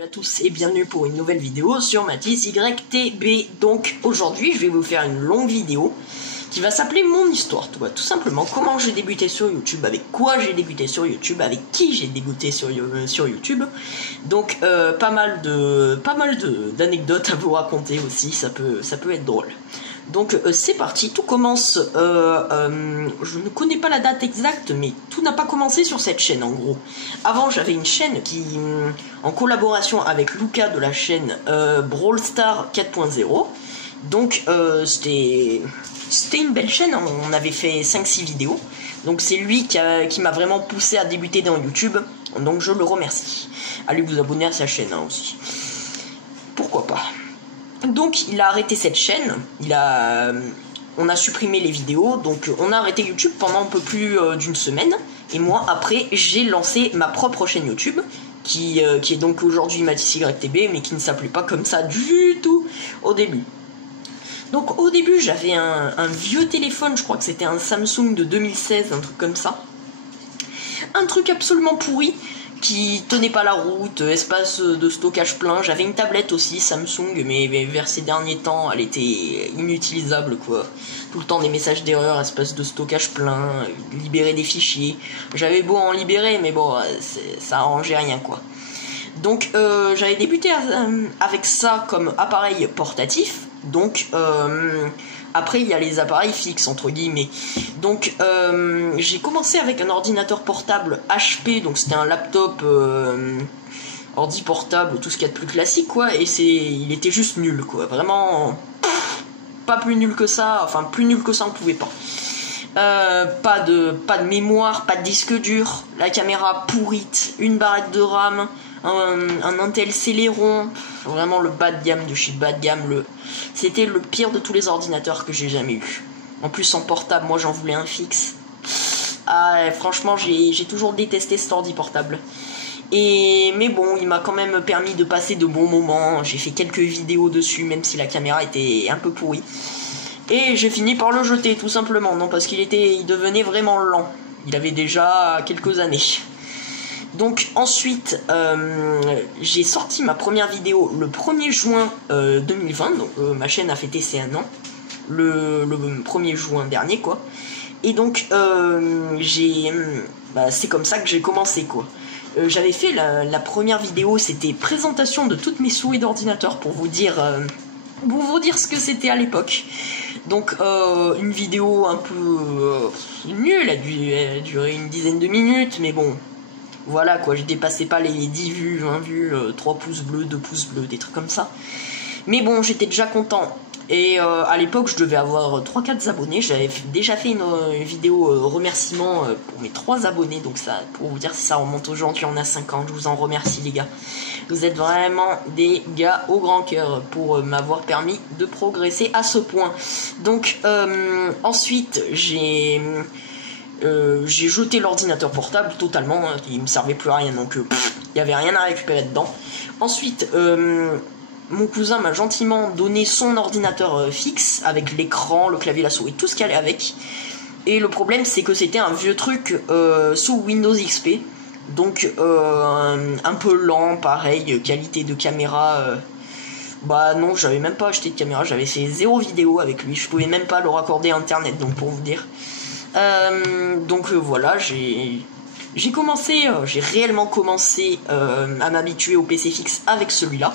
Bonjour à tous et bienvenue pour une nouvelle vidéo sur Mathis YTB. Donc aujourd'hui je vais vous faire une longue vidéo qui va s'appeler mon histoire, tout simplement comment j'ai débuté sur YouTube, avec quoi j'ai débuté sur YouTube, avec qui j'ai débuté sur YouTube. Donc pas mal d'anecdotes à vous raconter aussi, ça peut être drôle. Donc c'est parti, tout commence, je ne connais pas la date exacte, mais tout n'a pas commencé sur cette chaîne en gros. Avant j'avais une chaîne qui, en collaboration avec Lucas de la chaîne Brawl Stars 4.0, donc c'était une belle chaîne, on avait fait 5-6 vidéos, donc c'est lui qui m'a vraiment poussé à débuter dans YouTube, donc je le remercie. Allez vous abonner à sa chaîne aussi, pourquoi pas. Donc il a arrêté cette chaîne, on a supprimé les vidéos, donc on a arrêté YouTube pendant un peu plus d'une semaine. Et moi après j'ai lancé ma propre chaîne YouTube, qui est donc aujourd'hui Mathis YTB, mais qui ne s'appelait pas comme ça du tout au début. Donc au début j'avais un vieux téléphone, je crois que c'était un Samsung de 2016, un truc comme ça. Un truc absolument pourri, qui tenait pas la route, espace de stockage plein. J'avais une tablette aussi Samsung, mais vers ces derniers temps elle était inutilisable quoi. Tout le temps des messages d'erreur, espace de stockage plein, libérer des fichiers. J'avais beau en libérer, mais bon, ça arrangeait rien quoi. Donc j'avais débuté avec ça comme appareil portatif. Donc après il y a les appareils fixes entre guillemets. Donc j'ai commencé avec un ordinateur portable HP, donc c'était un laptop ordi portable, tout ce qu'il y a de plus classique quoi, et il était juste nul quoi, vraiment pas plus nul que ça, enfin plus nul que ça on pouvait pas. Pas de mémoire, pas de disque dur, la caméra pourrite, une barrette de RAM, un Intel Celeron, vraiment le bas de gamme de chez bas de gamme, c'était le pire de tous les ordinateurs que j'ai jamais eu. En plus en portable, moi j'en voulais un fixe. Ah, franchement j'ai toujours détesté cet ordi portable. Mais bon, il m'a quand même permis de passer de bons moments, j'ai fait quelques vidéos dessus même si la caméra était un peu pourrie. Et j'ai fini par le jeter tout simplement, non parce qu'il devenait vraiment lent. Il avait déjà quelques années. Donc ensuite, j'ai sorti ma première vidéo le 1er juin 2020, donc ma chaîne a fêté ses 1 an, le 1er juin dernier quoi. Et donc c'est comme ça que j'ai commencé quoi. J'avais fait la première vidéo, c'était présentation de toutes mes souris d'ordinateur pour vous dire ce que c'était à l'époque. Donc une vidéo un peu nulle, elle a duré une dizaine de minutes, mais bon, voilà quoi, je dépassais pas les 10 vues, 20 vues, 3 pouces bleus, 2 pouces bleus, des trucs comme ça. Mais bon, j'étais déjà content. Et à l'époque, je devais avoir 3-4 abonnés. J'avais déjà fait une vidéo remerciement pour mes 3 abonnés. Donc ça, pour vous dire si ça remonte aujourd'hui, on a 50. Je vous en remercie les gars. Vous êtes vraiment des gars au grand cœur pour m'avoir permis de progresser à ce point. Donc ensuite, j'ai jeté l'ordinateur portable totalement. Il me servait plus à rien. Donc il n'y avait rien à récupérer dedans. Ensuite... mon cousin m'a gentiment donné son ordinateur fixe avec l'écran, le clavier, la souris, tout ce qui allait avec. Et le problème c'est que c'était un vieux truc sous Windows XP. Donc un peu lent, pareil, qualité de caméra. Bah non, j'avais même pas acheté de caméra, j'avais fait 0 vidéo avec lui. Je pouvais même pas le raccorder à internet, donc pour vous dire. Voilà, j'ai réellement commencé à m'habituer au PC fixe avec celui-là,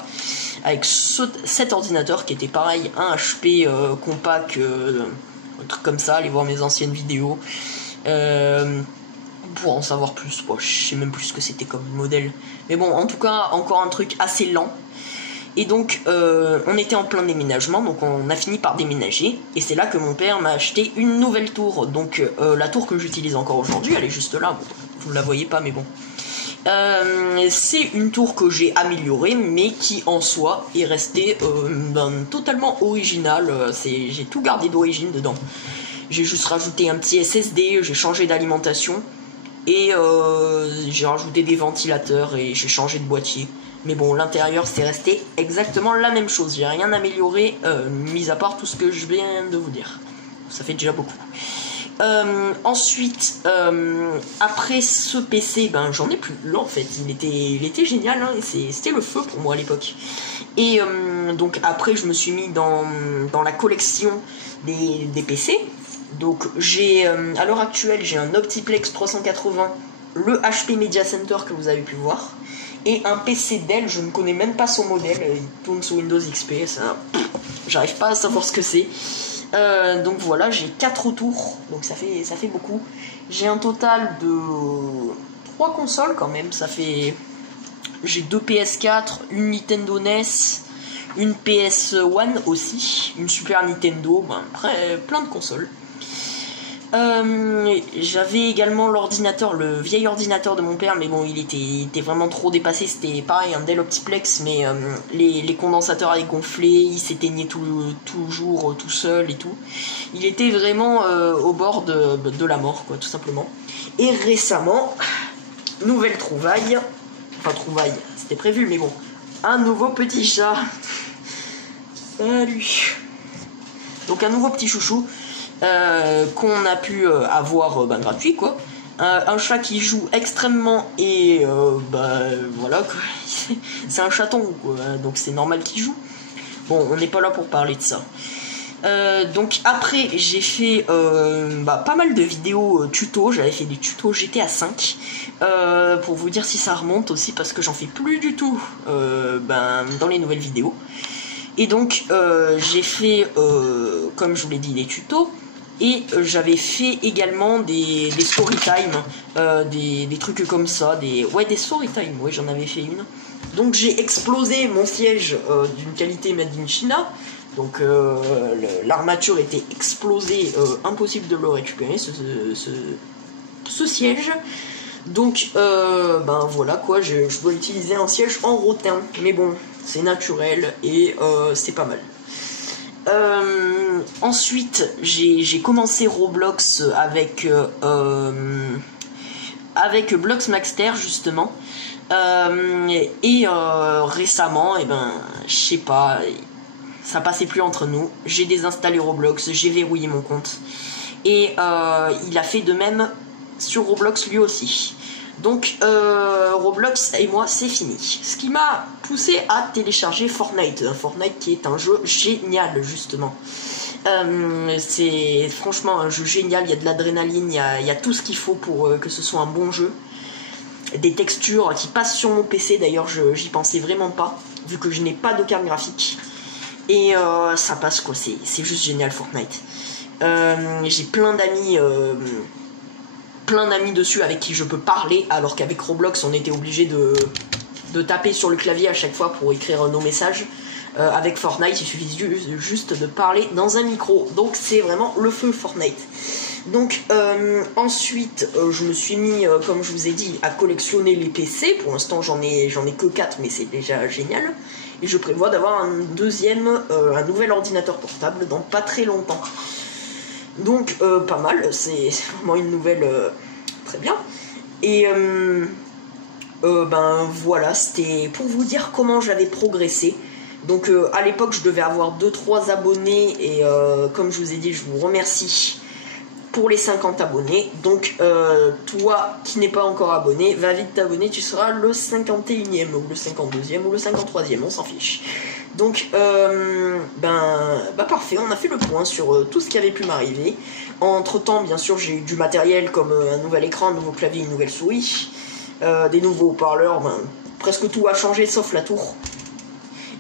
avec cet ordinateur qui était pareil, un HP compact, un truc comme ça. Allez voir mes anciennes vidéos pour en savoir plus. Bon, je sais même plus ce que c'était comme modèle, mais bon, en tout cas, encore un truc assez lent. Et donc on était en plein déménagement, donc on a fini par déménager, et c'est là que mon père m'a acheté une nouvelle tour. Donc la tour que j'utilise encore aujourd'hui, elle est juste là, bon, vous ne la voyez pas mais bon. C'est une tour que j'ai améliorée, mais qui en soi est restée totalement originale. J'ai tout gardé d'origine dedans. J'ai juste rajouté un petit SSD, j'ai changé d'alimentation, et j'ai rajouté des ventilateurs, et j'ai changé de boîtier. Mais bon, l'intérieur c'est resté exactement la même chose. J'ai rien amélioré, mis à part tout ce que je viens de vous dire. Ça fait déjà beaucoup. Ensuite, après ce PC, ben j'en ai plus. Là en fait, il était génial, hein, c'était le feu pour moi à l'époque. Et donc après, je me suis mis dans la collection des PC. Donc j'ai, à l'heure actuelle, j'ai un Optiplex 380, le HP Media Center que vous avez pu voir, et un PC Dell, je ne connais même pas son modèle, il tourne sous Windows XP, ça, j'arrive pas à savoir ce que c'est. Donc voilà, j'ai 4 retours, donc ça fait beaucoup. J'ai un total de 3 consoles quand même, j'ai 2 PS4, une Nintendo NES, une PS1 aussi, une Super Nintendo, ben, après plein de consoles. J'avais également l'ordinateur, le vieil ordinateur de mon père, mais bon, il était vraiment trop dépassé. C'était pareil, un Dell Optiplex, mais les condensateurs avaient gonflé, il s'éteignait toujours tout seul et tout. Il était vraiment au bord de la mort, quoi, tout simplement. Et récemment, nouvelle trouvaille, enfin trouvaille, c'était prévu, mais bon, un nouveau petit chat. Salut. Donc un nouveau petit chouchou. Qu'on a pu avoir gratuit, quoi. Un chat qui joue extrêmement et voilà, quoi. C'est un chaton, quoi, donc c'est normal qu'il joue. Bon, on n'est pas là pour parler de ça. Donc après j'ai fait pas mal de vidéos tuto. J'avais fait des tutos GTA 5 pour vous dire si ça remonte aussi, parce que j'en fais plus du tout dans les nouvelles vidéos. Et donc j'ai fait comme je vous l'ai dit, des tutos. Et j'avais fait également des story time, des trucs comme ça, des story time, ouais, j'en avais fait une. Donc j'ai explosé mon siège d'une qualité made in China. Donc l'armature était explosée, impossible de le récupérer, ce siège. Donc voilà quoi, je dois utiliser un siège en rotin. Mais bon, c'est naturel et c'est pas mal. Ensuite, j'ai commencé Roblox avec Blox Maxter justement, et récemment, je sais pas, ça passait plus entre nous. J'ai désinstallé Roblox, j'ai verrouillé mon compte, et il a fait de même sur Roblox lui aussi. Donc Roblox et moi c'est fini. Ce qui m'a poussé à télécharger Fortnite. Fortnite qui est un jeu génial justement. C'est franchement un jeu génial, il y a de l'adrénaline, il y a tout ce qu'il faut pour que ce soit un bon jeu. Des textures qui passent sur mon PC, d'ailleurs j'y pensais vraiment pas, vu que je n'ai pas de carte graphique. Et ça passe quoi, c'est juste génial Fortnite. J'ai plein d'amis dessus avec qui je peux parler, alors qu'avec Roblox on était obligé de taper sur le clavier à chaque fois pour écrire nos messages. Avec Fortnite il suffit juste de parler dans un micro, donc c'est vraiment le feu Fortnite. Donc ensuite je me suis mis, comme je vous ai dit, à collectionner les PC. Pour l'instant j'en ai que 4, mais c'est déjà génial. Et je prévois d'avoir un nouvel ordinateur portable dans pas très longtemps. Donc pas mal, c'est vraiment une nouvelle très bien. Et voilà, c'était pour vous dire comment j'avais progressé. Donc à l'époque je devais avoir 2-3 abonnés, et comme je vous ai dit, je vous remercie pour les 50 abonnés. Donc toi qui n'es pas encore abonné, va vite t'abonner, tu seras le 51e ou le 52e ou le 53e, on s'en fiche. Donc parfait, on a fait le point sur tout ce qui avait pu m'arriver. Entre temps bien sûr j'ai eu du matériel comme un nouvel écran, un nouveau clavier, une nouvelle souris, des nouveaux haut-parleurs, presque tout a changé sauf la tour.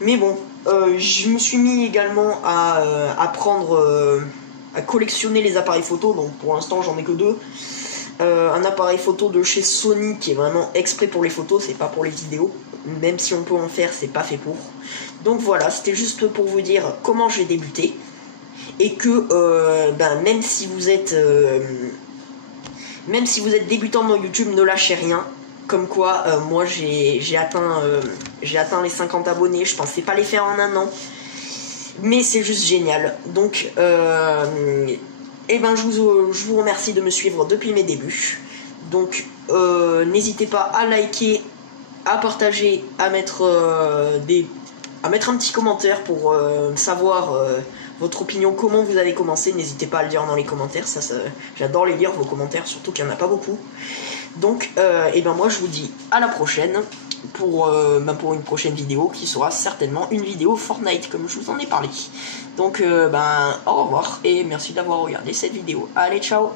Mais bon, je me suis mis également à collectionner les appareils photo. Donc pour l'instant j'en ai que 2. Un appareil photo de chez Sony qui est vraiment exprès pour les photos, c'est pas pour les vidéos. Même si on peut en faire, c'est pas fait pour. Donc voilà, c'était juste pour vous dire comment j'ai débuté. Et que même si vous êtes débutant dans YouTube, ne lâchez rien. Comme quoi, moi j'ai atteint les 50 abonnés. Je pensais pas les faire en un an, mais c'est juste génial. Donc je vous remercie de me suivre depuis mes débuts. Donc n'hésitez pas à liker, à partager, à mettre un petit commentaire pour savoir votre opinion, comment vous avez commencé. N'hésitez pas à le dire dans les commentaires, j'adore les lire, vos commentaires, surtout qu'il n'y en a pas beaucoup. Donc, et ben moi je vous dis à la prochaine pour une prochaine vidéo qui sera certainement une vidéo Fortnite, comme je vous en ai parlé. Donc, au revoir et merci d'avoir regardé cette vidéo. Allez, ciao!